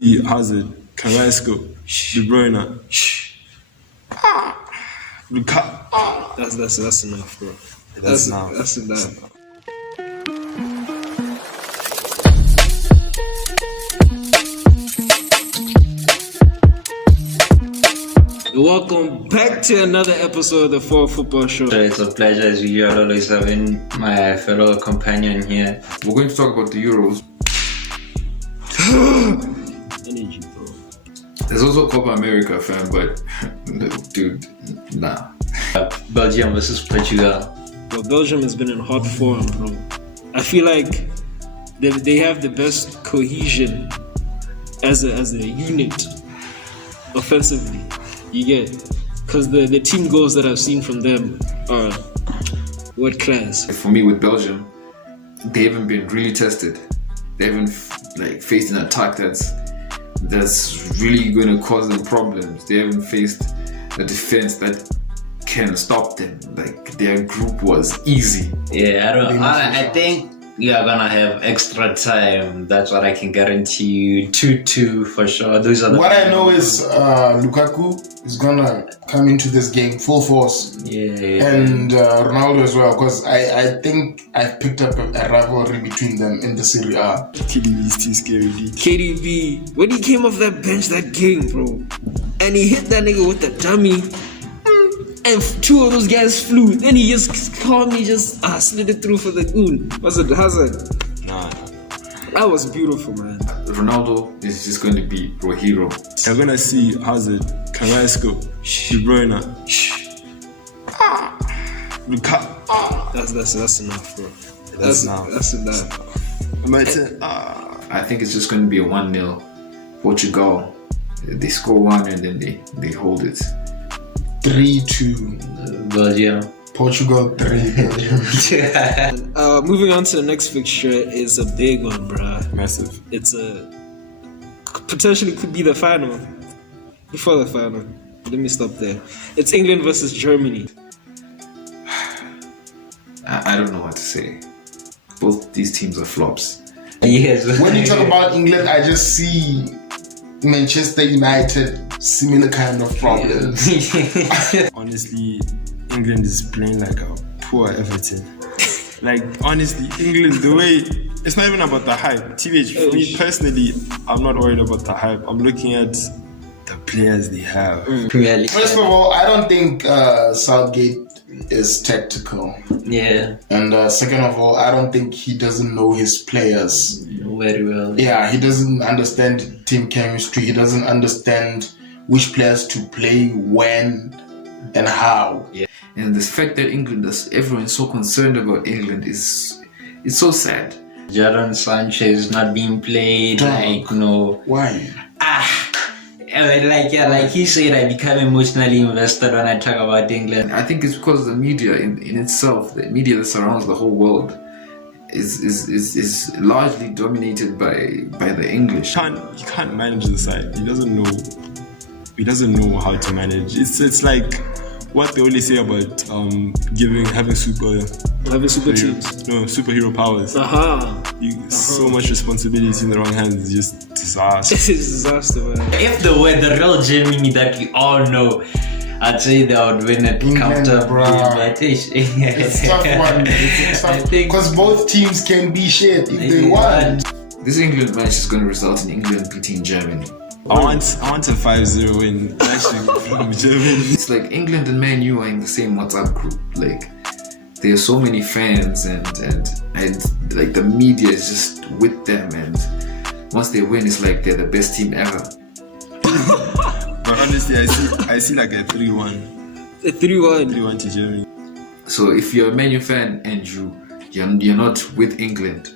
Hazard, Carrasco, De Bruyne. That's enough, bro. That's enough. That's enough. Welcome back to another episode of the 4 Football Show. It's a pleasure as usual, always having my fellow companion here. We're going to talk about the Euros. Energy, bro. There's also Copa America, fam, but dude, nah. Belgium versus Portugal. Well, Belgium has been in hot form, bro. I feel like they have the best cohesion as a unit offensively. You get, because the team goals that I've seen from them are world class. For me, with Belgium, they haven't been really tested. They haven't faced an attack that's really going to cause them problems. They haven't faced a defense that can stop them. Like, their group was easy. Yeah, I think we are gonna have extra time. That's what I can guarantee you. 2-2 for sure. Those are the what I know is Lukaku is gonna come into this game full force. Yeah. And Ronaldo as well, because I think I've picked up a rivalry between them in the Serie A. KDB is too scary. KDB, when he came off that bench that game, bro, and he hit that nigga with the dummy, and two of those guys flew. Then he just calmly slid it through for the goal. Was it Hazard? Nah. That was beautiful, man. Ronaldo is just going to be pro hero. You're gonna see Hazard, Carrasco, De Bruyne. That's enough, bro. That's enough. That's enough. I think it's just going to be a 1-0 Portugal. They score one and then they hold it. 3-2 Belgium. Portugal, 3 Belgium. Moving on to the next fixture is a big one, bro. Massive. It's potentially could be the final. Before the final. Let me stop there. It's England versus Germany. I don't know what to say. Both these teams are flops. Yes. When you talk about England, I just see Manchester United, similar kind of problems. Honestly, England is playing like a poor Everton. Like, honestly, England, the way, it's not even about the hype. TBH, for me personally, I'm not worried about the hype. I'm looking at the players they have. First of all, I don't think Southgate is tactical. Yeah. And second of all, I don't think he doesn't know his players very well. Yeah, he doesn't understand team chemistry. He doesn't understand which players to play when and how. Yeah. And the fact that everyone's so concerned about England it's so sad. Jadon Sanchez not being played, Why? Like he said, I become emotionally invested when I talk about England. I think it's because the media in itself, the media that surrounds the whole world, is largely dominated by the English. He can't manage the side. He doesn't know how to manage. It's like what they always say about having superhero powers. So much responsibility in the wrong hands is just disaster. It's a disaster, man. If they were the real Germany that we all know, I'd say they would win it comfortably. It's a tough one. Because both teams can be shit if they want. This England match is going to result in England beating Germany. I want a 5-0 win from Germany. It's like England and Man U are in the same WhatsApp group. Like, there are so many fans and like the media is just with them, and once they win, it's like they're the best team ever. But honestly, I see like a 3-1. A 3-1. 3-1 to Germany. So if you're a Man U fan and you're not with England,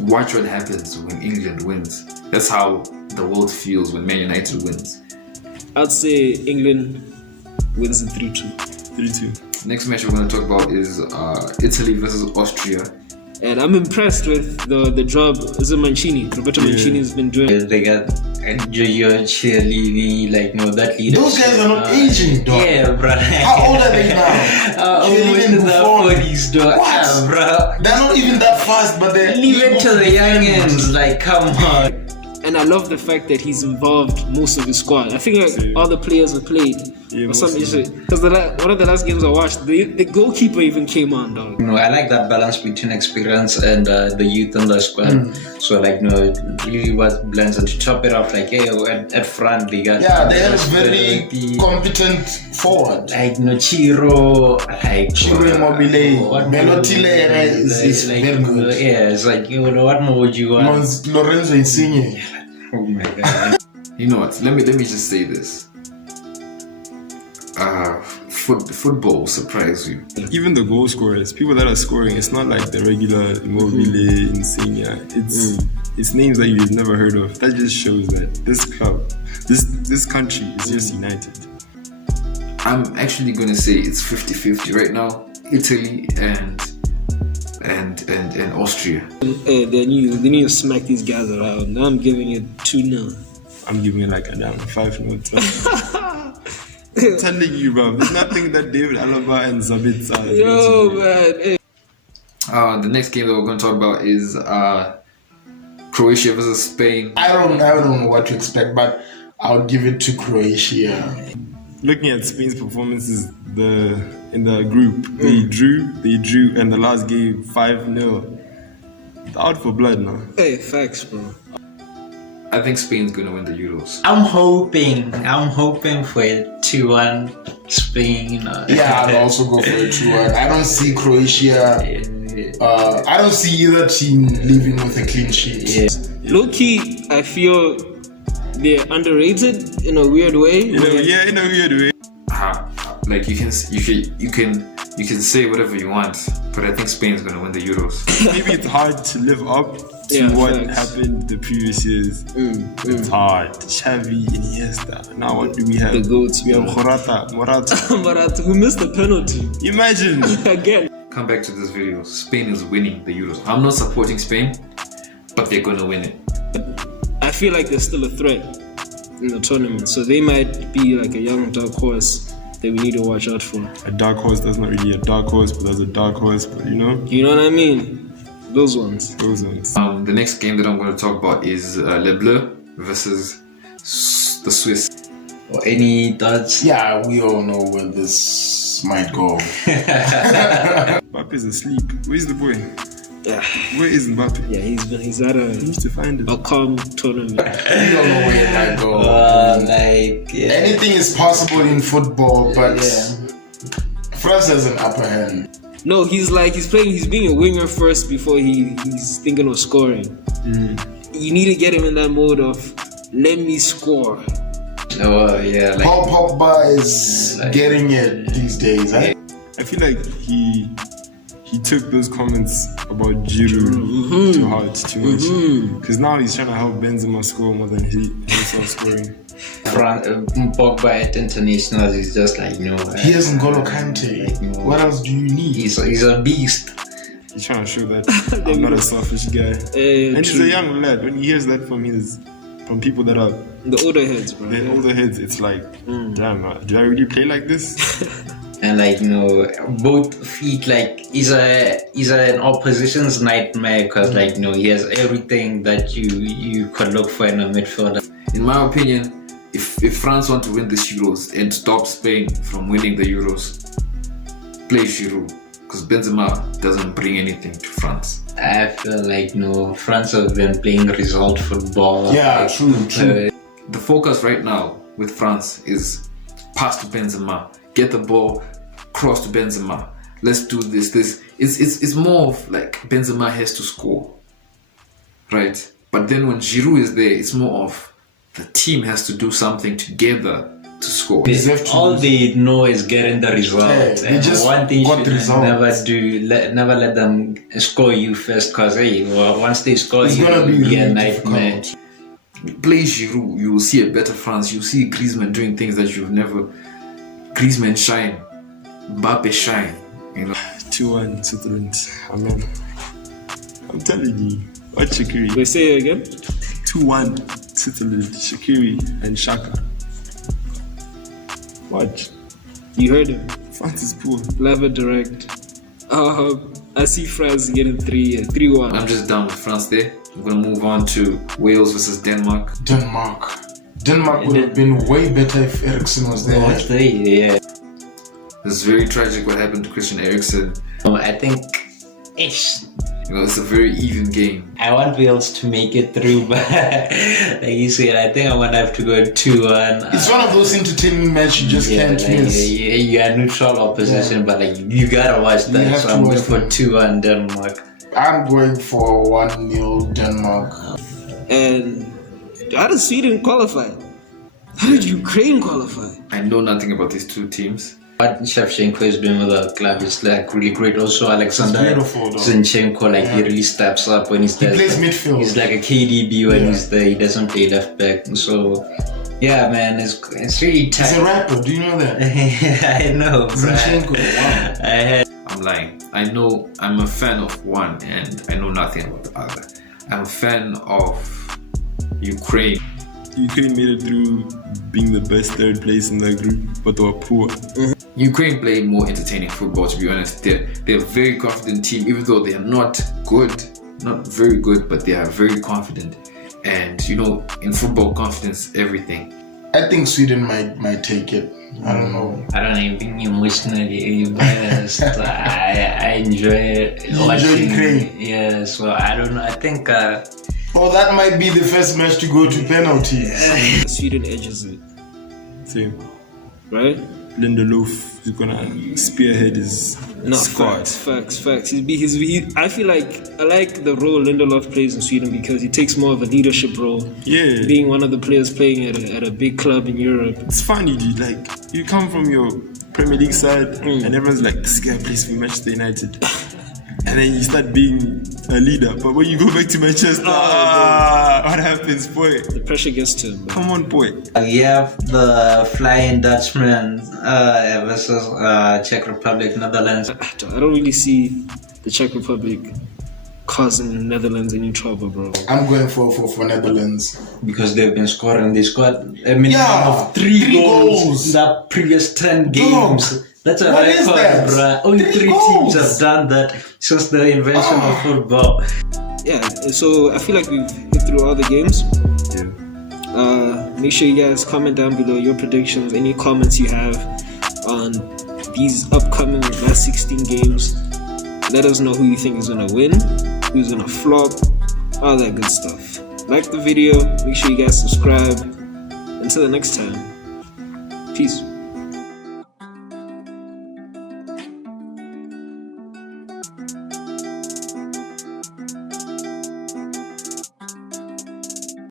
watch what happens when England wins. That's how the world feels when Man United wins. I'd say England wins 3-2. 3-2. Next match we're going to talk about is Italy versus Austria. And I'm impressed with the job Roberto Mancini has been doing. They got Giorgio Chiellini, that leader. Those guys are not aging, dog. Yeah, bro. How old are they now? Almost in the 40s, dog. What? Yeah, bro. They're not even that fast, but they're... Leave it to the youngins, come on. And I love the fact that he's involved most of his squad. I think like all the players have played or some issue. Because one of the last games I watched, the goalkeeper even came on, dog. You know, I like that balance between experience and the youth in the squad. So like, you know, really what blends, and to top it off, like, hey, at front they got they have a very competent forward. Like, you know, Chiro, like Chiro Immobile, Belotile is like, very good. Yeah, it's like, you know, what more would you want? Lorenzo Insigne. Oh my god. You know what? Let me just say this. Football will surprise you. Even the goal scorers, people that are scoring, it's not like the regular Immobile, Insigne. It's names that you've never heard of. That just shows that this club, this country is just united. I'm actually gonna say it's 50-50 right now. Italy and Austria. They need to smack these guys around. Now I'm giving it 2-0. I'm giving it like a damn 5-0. I'm telling you, bro. There's nothing that David Alaba and Zabitza are. Yo, man. Hey. The next game that we're going to talk about is Croatia versus Spain. I don't know what to expect, but I'll give it to Croatia. Looking at Spain's performances in the group, they drew, and the last game 5-0. Out for blood now. Hey, facts, bro. I think Spain's gonna win the Euros. I'm hoping for a 2-1 Spain. Yeah, I'd also go for a 2-1. I don't see Croatia. I don't see either team leaving with a clean sheet. Low key, I feel they're underrated in a weird way. In a weird way. Like you can say whatever you want, but I think Spain's gonna win the Euros. Maybe it's hard to live up to what happened the previous years. It's hard. Xavi, Iniesta. Now what do we have? The goats. We have Morata, Morata, who missed the penalty. Imagine. Again. Come back to this video. Spain is winning the Euros. I'm not supporting Spain, but they're gonna win it. I feel like they're still a threat in the tournament, so they might be like a young dark horse that we need to watch out for. A dark horse, that's not really a dark horse, but that's a dark horse, but you know? You know what I mean? Those ones. The next game that I'm going to talk about is Les Bleus versus the Swiss. Or any thoughts? Yeah, we all know where this might go. Mbappe's asleep. Where's the boy? Yeah. Where is Mbappe? Yeah, he's at He needs to find it. a calm tournament. We don't know where it might go. Anything is possible in football, but France has an upper hand. No, he's being a winger first before he's thinking of scoring. You need to get him in that mode of let me score. Oh yeah, like Paul Pogba is getting it these days. Eh? I feel like he took those comments about Giroud to heart too much. Because now he's trying to help Benzema score more than he himself scoring. Pogba at internationals is just like, you know, he has N'Golo Kante. Like, you know, what else do you need? He's a beast. He's trying to show that I'm not a selfish guy. And he's a young lad. When he hears that from people that are the older heads, bro. The older heads, it's like, damn, do I really play like this? And like, you know, both feet, like, he's an opposition's nightmare because, like, you know, he has everything that you could look for in a midfielder. In my opinion, if France want to win the Euros and stop Spain from winning the Euros, play Giroud, because Benzema doesn't bring anything to France. I feel like, you know, France have been playing result football. Yeah, true. The focus right now with France is pass to Benzema, get the ball, cross to Benzema. Let's do this. It's more of like Benzema has to score, right? But then when Giroud is there, it's more of the team has to do something together to score. All they know is getting the result. Yeah, and just one thing got the you should never let them score you first, because once they score it's you, gonna be it'll be a really nightmare. difficult. Play Giroud, you will see a better France. You see Griezmann doing things that you've never. Griezmann shine, Mbappe shine. You know. 2-1 Switzerland. Amen. I'm telling you. What Shaqiri? Wait, say it again. 2-1 Switzerland. Shaqiri and Shaka. Watch. You heard him. France is poor. Live and direct. I see France getting 3-1. I'm just down with France there. We're gonna move on to Wales versus Denmark. Denmark would have been way better if Eriksen was there. Yeah. It's very tragic what happened to Christian Eriksen. I think it's. It's a very even game. I want Wales to make it through, but like you said, I think I'm gonna have to go 2-1. It's one of those entertainment matches you just can't miss. You are neutral opposition, but like you gotta watch that. So I'm going for 2-1 Denmark. I'm going for 1-0 Denmark. And how did Sweden qualify? How did Ukraine qualify? I know nothing about these two teams. What Shevchenko is doing with the club is like really great. Also, Alexander Zinchenko, like he really steps up when he's there. He plays midfield. He's like a KDB when he's there. He doesn't play left back. So, yeah, man, it's really tight. He's a rapper. Do you know that? I know, Zinchenko. Wow. I'm lying. I know I'm a fan of one, and I know nothing about the other. I'm a fan of Ukraine. Ukraine made it through being the best third place in the group, but they were poor. Ukraine play more entertaining football, to be honest. They're a very confident team, even though they are not good, not very good, but they are very confident. And in football, confidence is everything. I think Sweden might take it. I don't know. I don't even think emotionally biased. I enjoy watching. Ukraine. Yeah, so I don't know. I think. That might be the first match to go to penalties. Sweden edges it. Same. Right? Lindelof is gonna spearhead his squad. Facts. I feel like I like the role Lindelof plays in Sweden because he takes more of a leadership role. Yeah. Being one of the players playing at a big club in Europe. It's funny, dude. Like, you come from your Premier League side and everyone's like, this guy plays for Manchester United. And then you start being a leader. But when you go back to Manchester, what happens, boy? The pressure gets to him. Bro. Come on, boy. You have the Flying Dutchman versus Czech Republic, Netherlands. I don't really see the Czech Republic causing Netherlands any trouble, bro. I'm going for Netherlands. Because they've been scoring. They scored a minimum of 3 goals in the previous 10 games. That's a record, bro. Only 3 teams have done that since the invention of football. Yeah, so I feel like we've hit through all the games. Yeah. Make sure you guys comment down below your predictions, any comments you have on these upcoming last 16 games. Let us know who you think is going to win, who's going to flop, all that good stuff. Like the video, make sure you guys subscribe. Until the next time, peace.